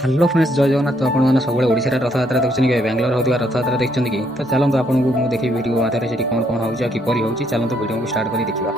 Hello friends, জয় জগন্নাথ। তো আপনার সবুলে ওড়িশার রথযাত্রা দেখছেন কি? ব্যাঙ্গালোর হওয়া রথযাত্রা দেখছেন কি? তো ଚାଲନ୍ତୁ ଆପଣଙ୍କୁ ମୁଁ ଦେଖି ଭିଡ଼ିଓ ମାଧ୍ୟମରେ ସେଠି କ'ଣ ହେଉଛି ଆଉ କିପରି ହେଉଛି। ଚାଲନ୍ତୁ ଭିଡ଼ିଓକୁ ଷ୍ଟାର୍ଟ କରି ଦେଖିବା।